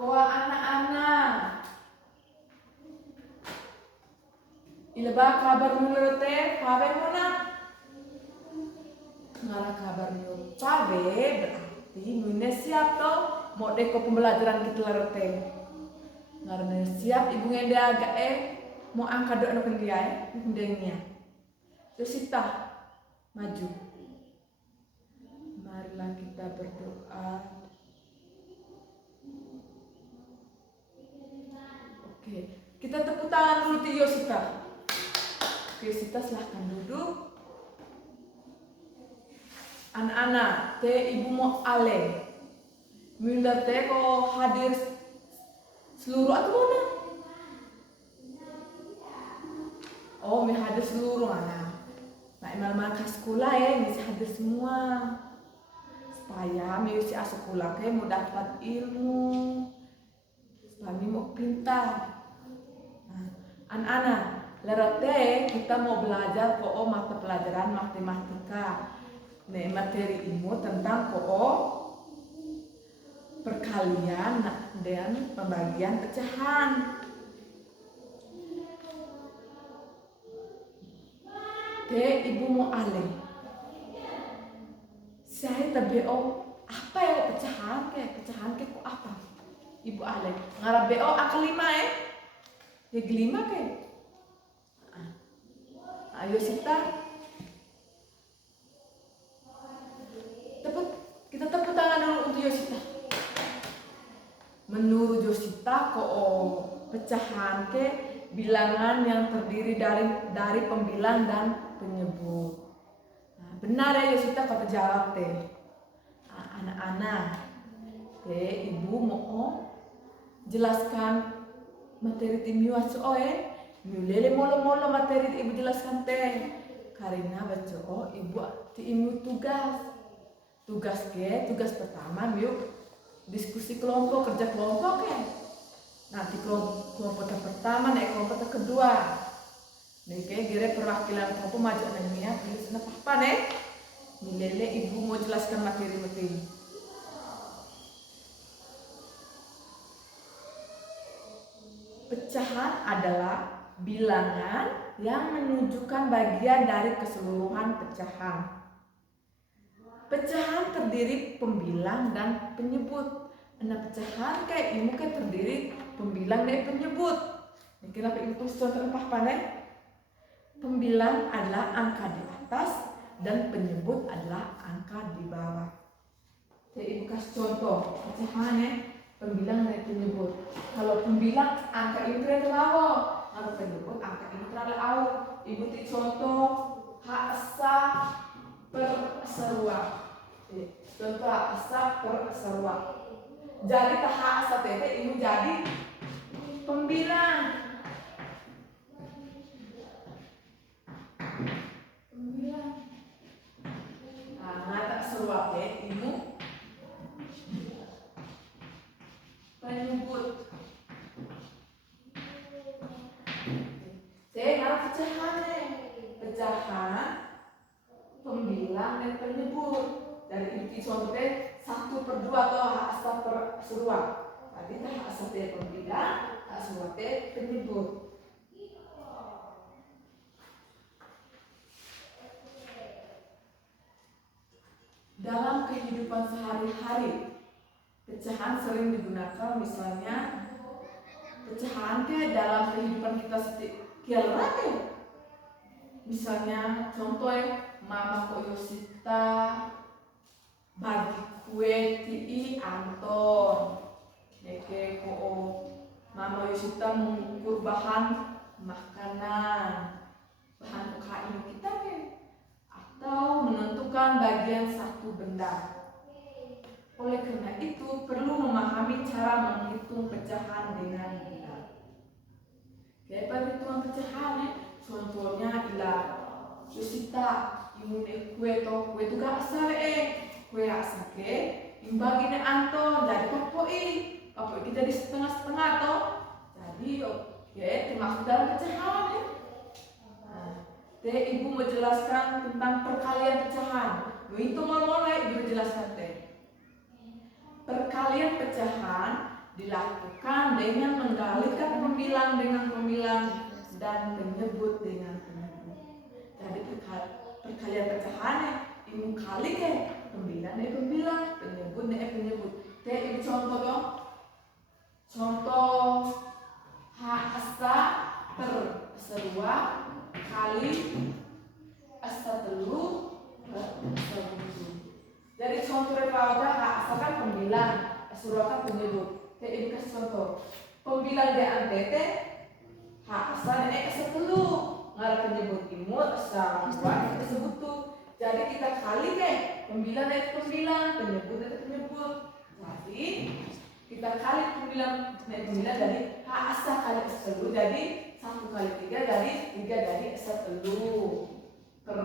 Koa anak-anak. Ilba kabar menurut pabe mana? Ngara kabar menurut pabe berarti mune siap toh mau deko pembelajaran kita larote. Ngara siap ibu ngende agak mau angkat doa no dia ndengnya. Terus kita maju. Marilah kita berdoa. Oke, kita tepuk tangan dulu Tio Yosita. Yosita silahkan duduk. Anak-anak, ibu mau ale. Minta kok hadir seluruh atau mana? Oh, mau hadir seluruh anak. Nah, emang ke sekolah bisa hadir semua. Supaya mesti sekolah mau dapat ilmu. Supaya mau pintar. Nah, anak-anak, lerate kita mau belajar mata pelajaran matematika. Nih materi ilmu tentang perkalian dan pembagian pecahan. Ibu mau ale. Saya TBO apa ya pecahan kok apa? Ibu ale. Ngarap BO angka 5 ya 5 ke. Ayo Sita. Kita tepuk tangan dulu untuk Yosita. Menurut Yosita pecahan bilangan yang terdiri dari pembilang dan penyebut. Nah, benar ya Yosita kata jawab anak-anak. Ibu mau jelaskan materi tim yuas Mulele molo materi ibu jelaskan karena baca ibu ibu tugas pertama diskusi kelompok, kerja kelompok nanti kelompok pertama naik kelompok kedua nih kira perwakilan kelompok maju anaknya tulis apa Milele ibu mau jelaskan materi. Pecahan adalah bilangan yang menunjukkan bagian dari keseluruhan pecahan. Pecahan terdiri pembilang dan penyebut. Nah pecahan ini terdiri pembilang dan penyebut. Ini kenapa itu contoh apa Pembilang adalah angka di atas dan penyebut adalah angka di bawah. Jadi ibu kasih contoh pecahan pembilang dan penyebut. Kalau pembilang angka intra ke bawah, kalau penyebut angka intra ke bawah. Ibu ti contoh haksa perseruan. Contoh haksa perseruan. Jadi haksa ibu jadi pembilang. Nah, seruan ibu penyebut. Pecahan pembilang dan penyebut. Dari inti contohnya 1/2 atau haksa perseruan. Tadi haksa pembilang, haksa penyebut. Dalam kehidupan sehari-hari, pecahan sering digunakan misalnya pecahan dalam kehidupan kita setiap hari. Misalnya contoh Mama Yosita bagi kue ti Anton. Neke Mama Yosita mengukur bahan makanan, bahan kain kita atau menentukan bagian satu benda. Oleh karena itu perlu memahami cara menghitung pecahan dengan benar. Perhitungan pecahan contohnya adalah Yosita imune kue itu gak asal kue asal imbagi Anton jadi kapoi kita di setengah-setengah toh jadi termasuk dalam pecahan ibu menjelaskan tentang perkalian pecahan. Itu mau ibu jelaskan Perkalian pecahan dilakukan dengan menggalikan pembilang dengan pembilang dan penyebut dengan penyebut. Jadi perkalian pecahannya ibu kali ke pembilang dari pembilang, penyebut dari penyebut. Ibu contoh dong. Contoh H asa per asa 2 kali asa 3 per asa 7. Jadi contoh pada H asa kan pembilang, asa 2 kan penyebut. Ibu kasih contoh. Pembilang di ANTT H asa dan asa 3 ngarep penyebut imut asa 2 asa 7. Jadi kita kali deh pembilang dari pembilang, penyebut dari penyebut. Jadi kita kali pembilang dari pembilang jadi H asa kali asa 3 jadi 1 kali 3 jadi 3 jadi asa 3 per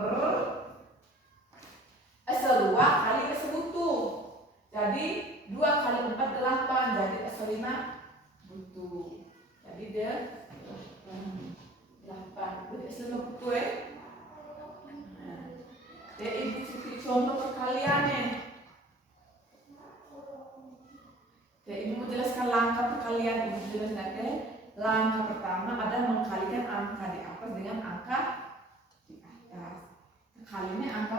asa 2 kali asa 7. Jadi 2 kali 4 8 jadi asa 5 butuh. Jadi dia 8 jadi asa 5 butuh ya. Jadi ibu contoh perkaliannya. Jadi ibu menjelaskan langkah perkalian. Ibu jelaskan langkah pertama ada mengkalikan angka di atas dengan angka di atas. Kalinya angka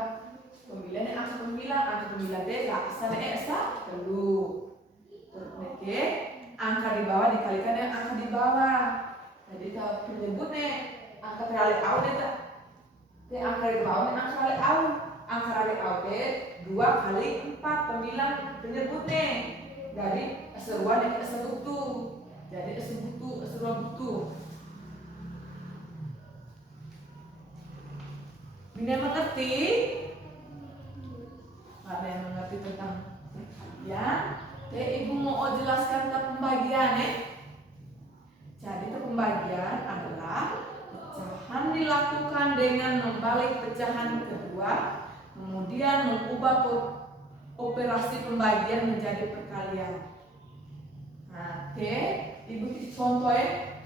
pembilang D asa asa 3. Oke, angka di bawah dikalikan dengan angka di bawah. Jadi kalau penyebutnya angka terali awal itu. Jadi angka di bawah ini angka rali awal. Angka rali awal 2 kali 4 pembilang penyebutnya. Jadi asa 2 dan asa 7. Jadi asa 2 butuh. Bina mengerti? Ada yang mengerti tentang ya? Ibu mau jelaskan tentang pembagian ya? Jadi pembagian adalah pecahan dilakukan dengan membalik pecahan kedua, kemudian mengubah operasi pembagian menjadi perkalian. Nah, ibu kasih contoh ya.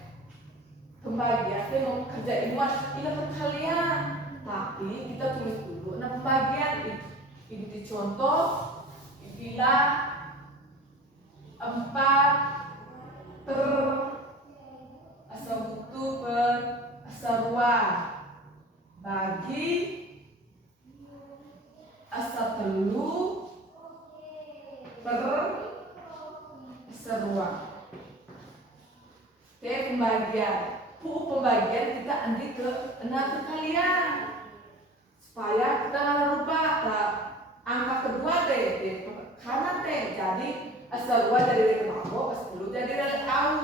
Pembagian mau kerja ilmuwan ini perkalian, tapi kita tulis dulu. Nah pembagian ibu kasih contoh, bila 4 per asa 1 per asa 2 bagi asa 3 per asa 2. Pembagian. Pembagian kita ambil ke 6 perkalian supaya kita nggak lupa angka kedua kanan jadi asa 2 jadi dari bawah, asa 10 jadi dari awal.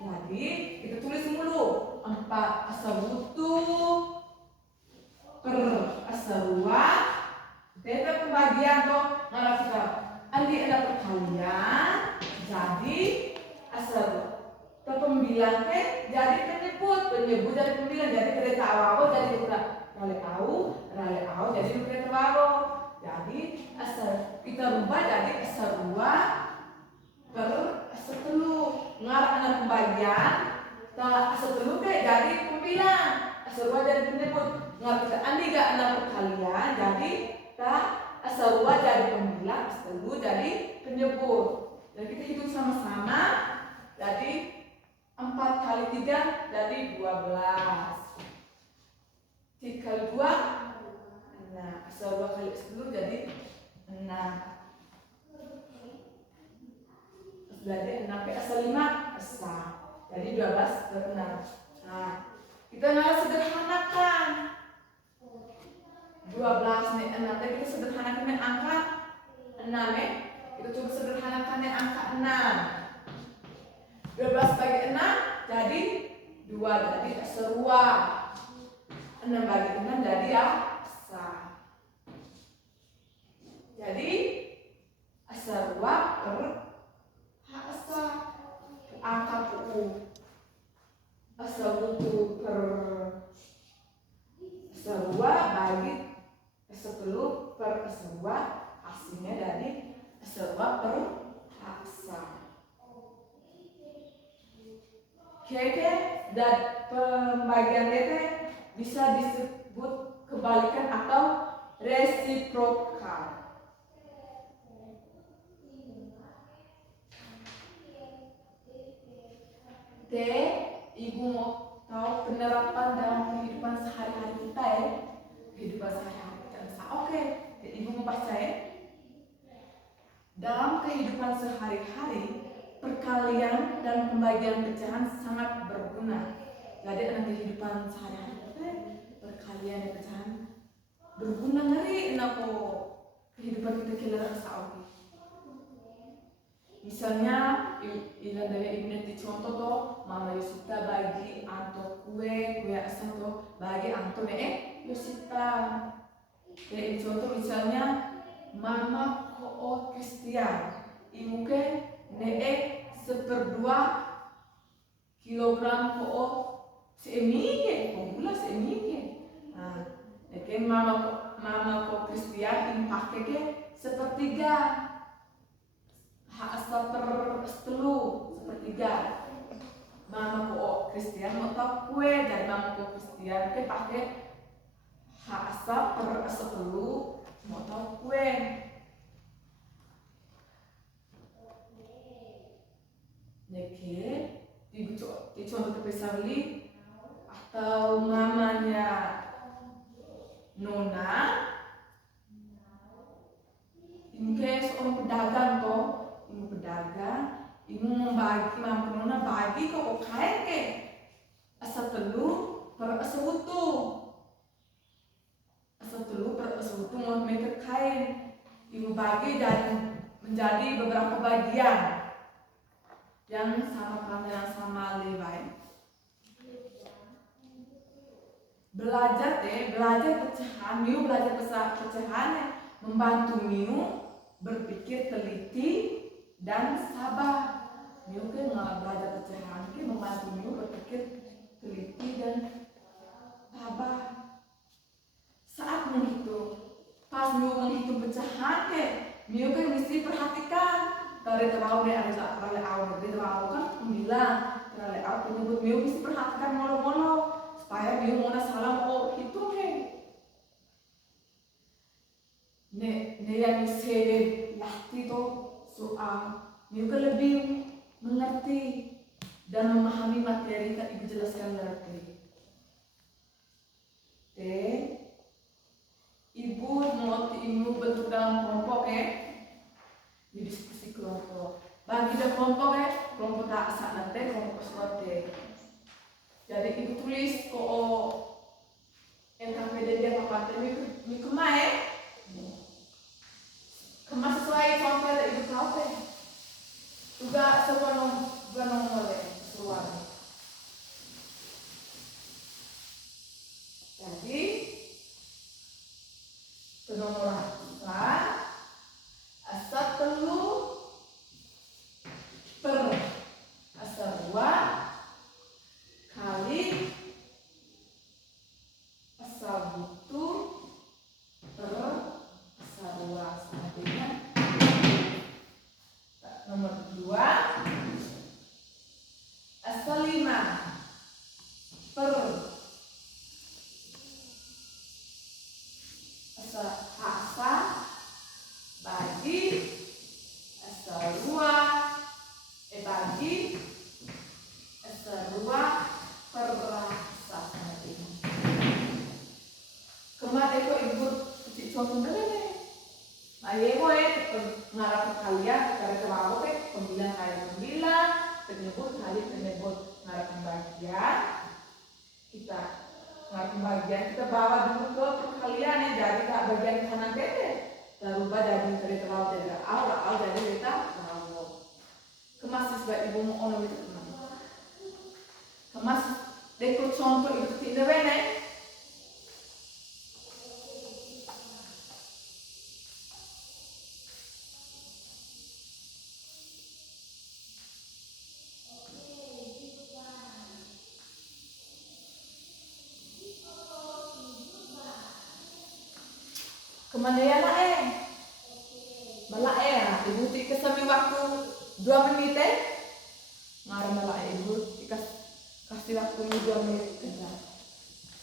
Jadi kita tulis dulu 4 asa 1 per asa 2. Pembagian toh ngarap kita andi ada perkalian jadi asa 2 pembilang jadi penyebut dari pembilang jadi kereta awal jadi rale au jadi kereta awal. Jadi kita rubah jadi asa 2 per asa 3 ngarap dengan pembagian asa 3 jadi pembilang asa 2 jadi penyebut ngarap kita andi gak ada perkalian jadi asa 2 jadi pembilang asa 3 jadi penyebut. Dan kita hitung sama-sama jadi 4 kali 3 jadi 12. 3 kali 2 nah asa 2 kali 10 jadi 6. Jadi 6 ke asa 5 asa. Jadi 12 per 6. Nah, kita nggak sederhanakan. 12 nih 6 tadi kita sederhanakan dengan angka 6 ya. Kita coba sederhanakan dengan angka 6. 12 bagi 6 jadi 2 jadi asa 2. 6 bagi 6 jadi asa. Jadi asa 2 per asa angka asa 1 per asa 2 bagi asa 3 per asa 2 hasilnya jadi asa 2 per asa. Oke, dan pembagian DT bisa disebut kebalikan atau resiprokal. Ibu mau tahu penerapan dalam kehidupan sehari-hari kita ya. Kehidupan sehari-hari kita. Oke, ibu mau baca ya. Dalam kehidupan sehari-hari, perkalian dan pembagian pecahan sangat berguna. Jadi dalam kehidupan sehari-hari kita, perkalian dan pecahan berguna ngeri nako kehidupan kita kira rasa. Misalnya, ilan dari ibu nanti contoh toh, Mama Yosita bagi Anto kue asal toh bagi Anto Yosita. Kayak contoh misalnya, Mama ko Kristian, ibu ke seperdua kilogram ko seemike, gula seemike. Nah, kayak Mama ko Kristian ibu pakai ke sepertiga. Sepertiga. Mama ko Kristian mau tahu kue dari Mama ko Kristian ke pakai sepuluh mau tahu kue. Oke, di contoh terpisah beli atau mamanya Nona, ini seorang pedagang toh. Ibu pedagang, ibu membagi Mama Nona bagi ke kain ke asa telu per asa utuh mau meter kain. Ibu bagi dan menjadi beberapa bagian yang sama panjang sama lebar. Belajar pecahan, Miu belajar pecahan membantu Miu berpikir teliti dan sabar. Miu kan belajar pecahan membantu Miu berpikir teliti dan sabar. Saat menghitung, pas Miu menghitung pecahan Miu kan mesti perhatikan dari terlalu ada awal dari terlalu kan bilang terlalu awal penyebut Miu mesti perhatikan molo-molo supaya Miu mau salah hitung yang saya latih itu soal Miu kan lebih mengerti dan memahami materi yang ibu jelaskan nanti. Ibu mau ilmu bentuk dalam kelompok di diskusi kelompok. Bagi dalam kelompok kelompok tak asal nanti kelompok sesuatu. Jadi ibu tulis NKPD dia apa Miu kemai kemas sesuai contoh yang ibu tahu juga sebuah nomor keluar. Jadi penomoran asal telu per asal dua kali asal butu per asal dua sama dengan nomor 2 asal 5 per asal bagi asal 2 bagi asal 2 per asal sama dengan. Kemarin ibu contoh dulu Ayo ngarap kalian dari terlalu pembilang kali pembilang penyebut kali penyebut ngarap pembagian kita kita bawa dulu ke perkalian dari tak bagian kanan bete terubah dari terlalu dari awal dari kita terlalu kemas sebagai ibu mau ono itu kemas dekor contoh itu tidak benar. Kemana ya nak Malak ibu kasih waktu 2 menit Ngarang malak ibu kasih waktu 2 menit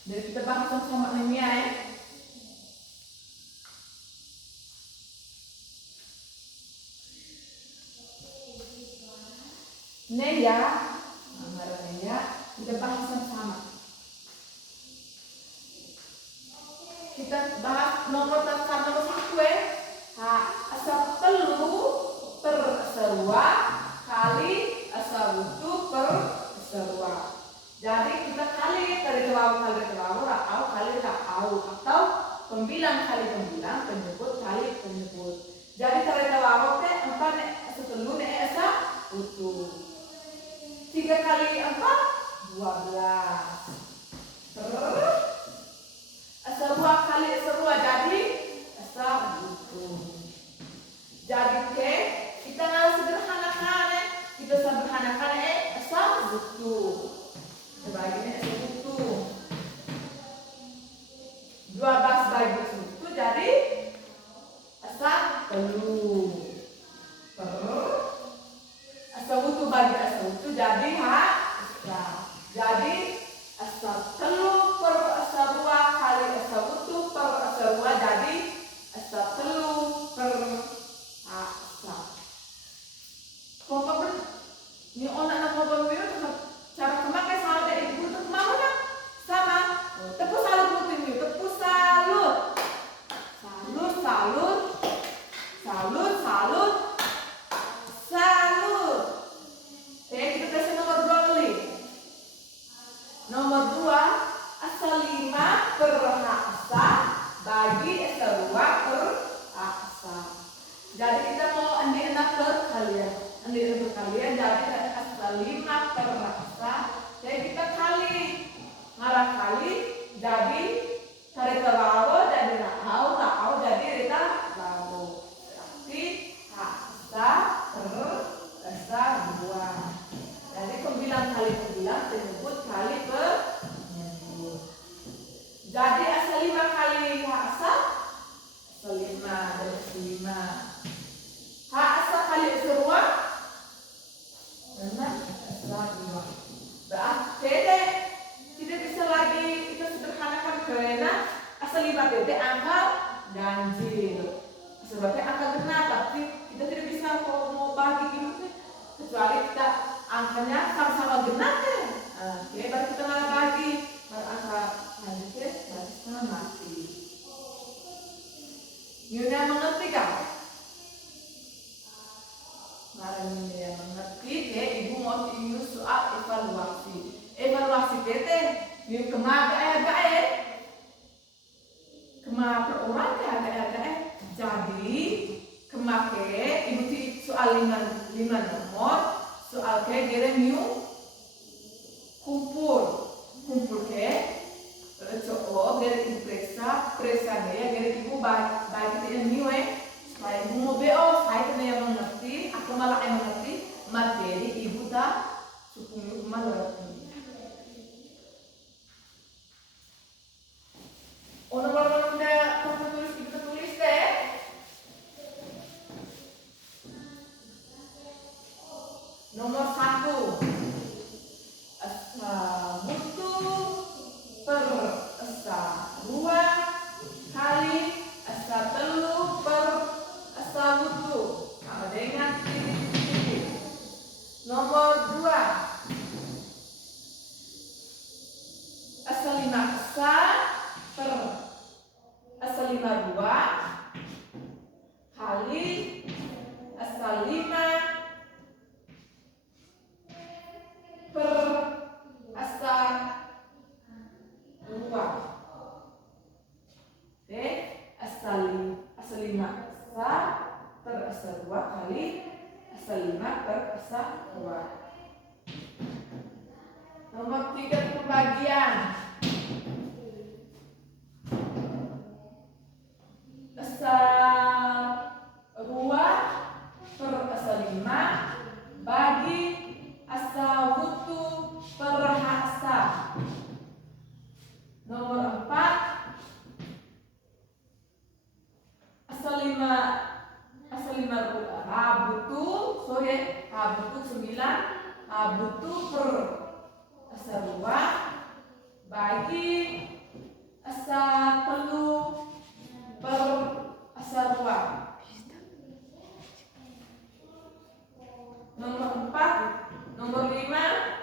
Jadi kita bahas sama Nemia Ne ya ya kita bahas sama. Kita bahas nomor satu asal telu per serua kali asal wutu per serua. Jadi kita kali telawu atau kali rakau atau pembilang kali pembilang, penyebut kali penyebut. Jadi telawu teh 4 asal telu asal wutu. 3 kali 4 12. Terus serua kali serua jadi asal wutu. Jadi kita harus sederhanakan asal wutu. Sebagiannya asal wutu. 12 bagi wutu jadi asal telu. Terus asal wutu bagi asal wutu jadi jadi asal telu per asal dua kali asal wutu per asal dua jadi asal telu per asal. Pokoknya ini onak ngomong cara memakai salad ibu itu kemana? Sama. Tepuk salut rutin ini, tepuk salut. Salut. Oke, kita kasih nomor 2 kali. Nomor 2 asal 5 per asal bagi asal 2 per asal. Jadi kita mau andi 6 perkalian. Jadi asal 5 per asal. Jadi kita kali ngarah kali jadi kareta lawo jadi rakau jadi reta lawo. Berarti asal per asal 2. Jadi pembilang kali pembilang, penyebut kali penyebut. Jadi asal 5 kali asal 5 dari 5. Asal kali asal 2 benar asal 2. Berarti tidak bisa lagi kita sederhanakan karena asal 5 tete angka ganjil. Sebabnya angka genap, tapi kita tidak bisa mau bagi gitu kecuali kita angkanya sama-sama genap kan. Oke, baru kita malah bagi baru angka ganjil baru sama. Yunia mengerti kan? Mari Yunia mengerti, ibu mau tinggal soal evaluasi. Evaluasi tete, yuk kemana kemana per orang jadi kemake ibu soal 5 nomor soal gere new kumpul ke cowok gere ibu periksa gere ibu bagi tidak new supaya ibu mau saya kena yang mengerti aku malah yang mengerti materi ibu tak supung malah. Nomor kita tulis deh. Nomor 1 asal wutu per asal 2 kali asal telu per asal wutu. Ada ingat titik. Nomor 2 asal 5 asal per asal 5 2 kali asal 5 per asal 2. Oke, asal 5 asal per asal 2 kali asal 5 per asal 2. Nomor 3 pembagian. Asal 2 per asal 5 bagi asal wutu per asal. Nomor 4 asal 5 butu 9 butu per asal 2 bagi asal telu per asal 2. Nomor 4 nomor 5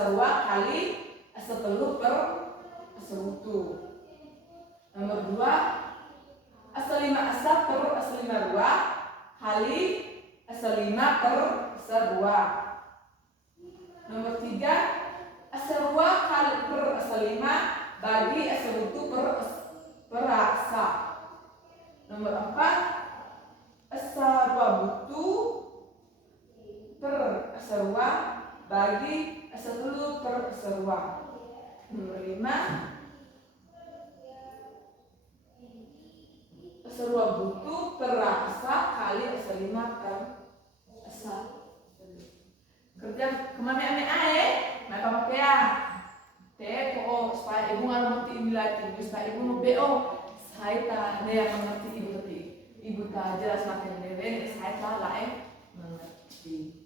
asa 2 kali asa 3 per asa 1. Nomor 2 asa 5 asa per asa 5 2 kali asa 5 per asa 2. Nomor 3 asa 2 kali per asa 5 bagi asa 1 per asa. Nomor 4 asa 2 butu per asa 2 bagi asa 3 per asa 2. Nomor 5 asa 2 butu per asa kali asa 5 per asa 3. Kerja kemana ae? Nah kamu ya. Ko supaya ibu nggak mengerti ibu lagi, supaya ibu mau BO. Saya tak ada yang mengerti ibu tapi ibu tak jelas makin dewe, saya tak lain mengerti.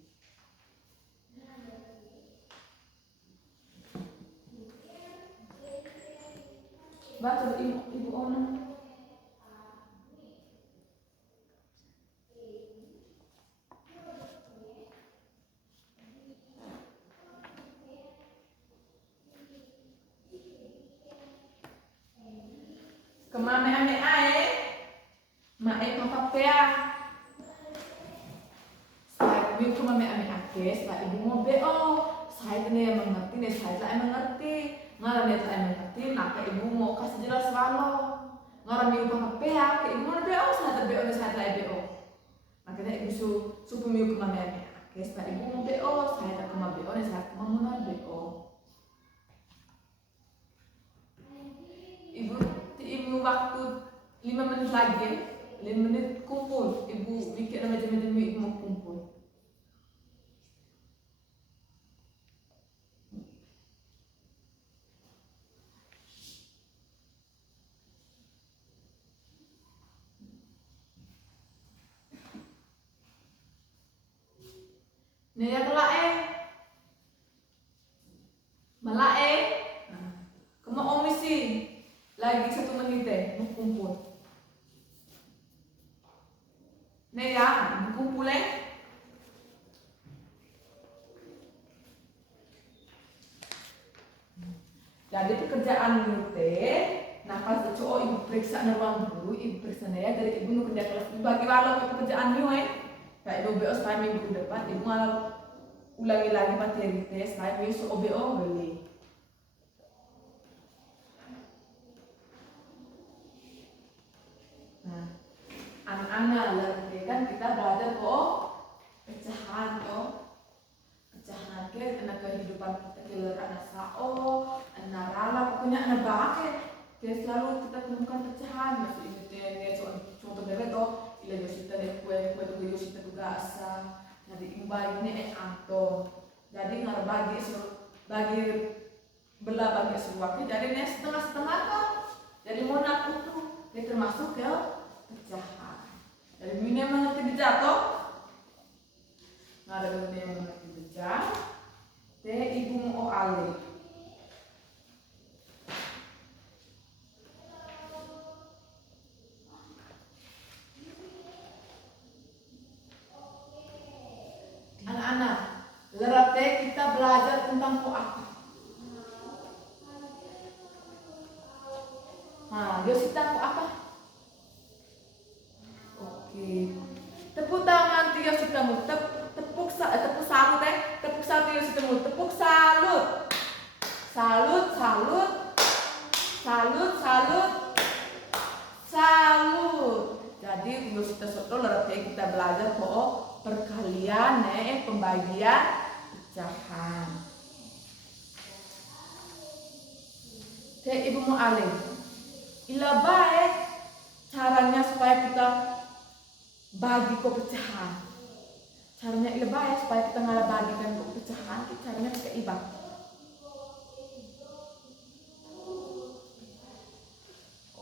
Baca ibu Ona. Kemana ame ae? Mae papapea. Saya ibu kemana ame ake, saya ibu mau BO. Saya ini yang mengerti, nih saya tak mengerti. Ngaran dia tak mengerti, maka ibu mau kasih jelas walau. Ngaran ibu papapea, ke ibu mau BO, saya tak BO, saya tak BO. Makanya ibu su pemiu kemana ame ake, saya ibu mau BO, saya tak kemana BO, nih saya kemana BO. Ibu waktu 5 menit lagi, 5 menit kumpul. Ibu bikin macam-macam ibu mau kumpul. Nih ya malae, kamu omisi lagi 1 menit mau kumpul. Nih ya, kumpul Jadi pekerjaan nah pas cowok ibu periksa ruang dulu, ibu periksa ya dari ibu nu kerja kelas bagi walau pekerjaan ibu kayak ibu BO supaya minggu depan ibu ngalau ulangi lagi materi tes supaya besok OBO beli. Nah, anak-anak lagi kan kita belajar kok pecahan pecahan ke anak kehidupan kita kira anak sao, anak rala pokoknya anak bakal selalu kita temukan pecahan masih ingetnya contoh bebek toh ila yosita deh kue tuh yosita juga asa jadi imbal ini anto jadi ngar bagi belah bagi sesuatu jadi ini setengah toh jadi mau nak itu dia termasuk ke pecahan jadi ini mengerti dijatuh nggak ada yang mengerti bejat teh ibu mau alih. Anak-anak, lerate kita belajar tentang apa? Nah, Yosita apa? Oke. Tepuk tangan tiga Yositamu. Tepuk salut Tepuk salut Yositamu. Tepuk salut. Salut. Jadi Yosita soto lerate kita belajar kok perkalian pembagian pecahan. Teh ibu mau alih. Ila baik caranya supaya kita bagi ke pecahan. Caranya ila baik supaya kita ngalah bagikan ke pecahan. Caranya pakai iba.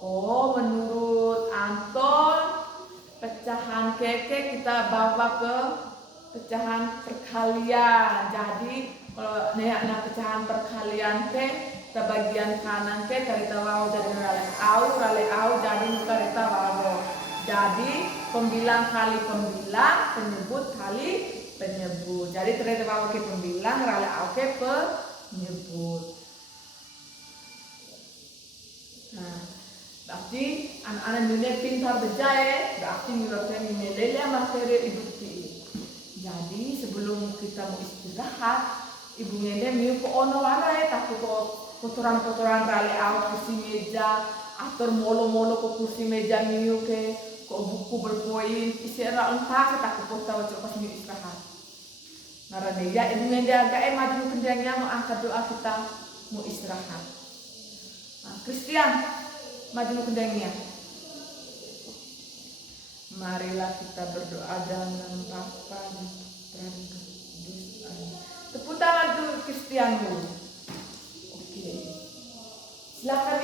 Oh, menurut Anton pecahan keke kita bawa ke pecahan perkalian. Jadi kalau nah pecahan perkalian ke bagian kanan ke karita waw jadi rale au jadi karita waw. Jadi pembilang kali penyebut kali penyebut. Jadi karita waw ke pembilang rale au ke menyebut. Nah, berarti anak-anak dunia pintar berjaya, berarti menurutnya menilai materi ibu ti. Jadi sebelum kita mau istirahat, ibu nene miu ko ono warai tapi ko kotoran-kotoran rale au kursi meja, atur molo-molo ko kursi meja miu ke ko buku berpoin isi era entah tak ko tahu coba pas miu istirahat. Narane ya ibu nene agak maju kendangnya mau angkat doa kita mau istirahat. Nah, Christian maju kendangnya. Marilah kita berdoa dalam Bapa dan Putra dan Kudus. Tepuk tangan dulu Kristianmu. Oke. Silakan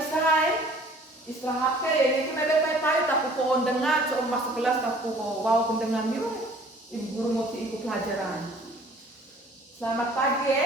istirahat ke ini kita dapat tahu tak ko dengar so masuk kelas tak ko wow pendengar ni ibu guru mau ikut pelajaran. Selamat pagi